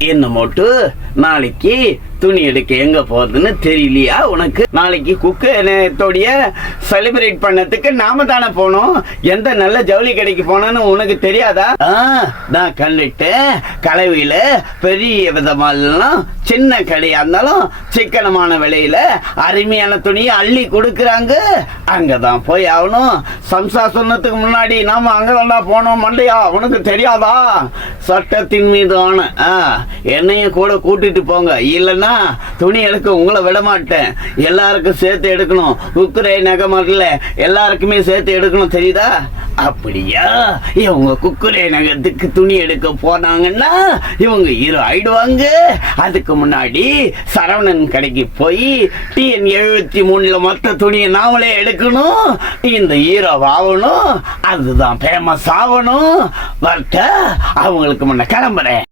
என்ன மோட்டு, நாளைக்கு துணி எடுக்க எங்க போறதுன்னு தெரியலையா உனக்கு? நாளைக்கு குக்கு நேரத்தோடைய செலிப்ரேட் பண்ணதுக்கு நாம தானே போனோம். எந்த நல்ல ஜவுளி கடைக்கு போனோன்னு உனக்கு தெரியாதா? நான் கண்டுட்டேன். கலவையில பெரிய விதமாலாம் சின்ன கடையா இருந்தாலும் சிக்கனமான விலையில அருமையான துணியை அள்ளி கொடுக்கறாங்க. அங்கதான் போய் ஆகணும். சம்சா சொன்னதுக்கு முன்னாடி நாம அங்கதான் போனோம். மண்டையா உனக்கு தெரியாதா? சட்டத்தின் மீது ஆன என்னையும் கூட கூட்டிட்டு போங்க, இல்லைன்னா துணி எடுக்க உங்களை விட மாட்டேன். எல்லாருக்கும் சேர்த்து எடுக்கணும். குக்குரே நகமல்ல, எல்லாருக்குமே சேர்த்து எடுக்கணும், தெரியுதா? அப்படியா? இவங்க குக்குரே நகத்துக்கு துணி எடுக்க போனாங்கன்னா இவங்க ஹீரோ ஆயிடுவாங்க. அதுக்கு முன்னாடி சரவணன் கடைக்கு போய் TN 73 மொத்த துணியை நாமளே எடுக்கணும். இந்த ஹீரோ ஆகணும், அதுதான் ஃபேமஸ் ஆகணும். வரட்ட அவங்களுக்கு முன்ன கிளம்புறேன்.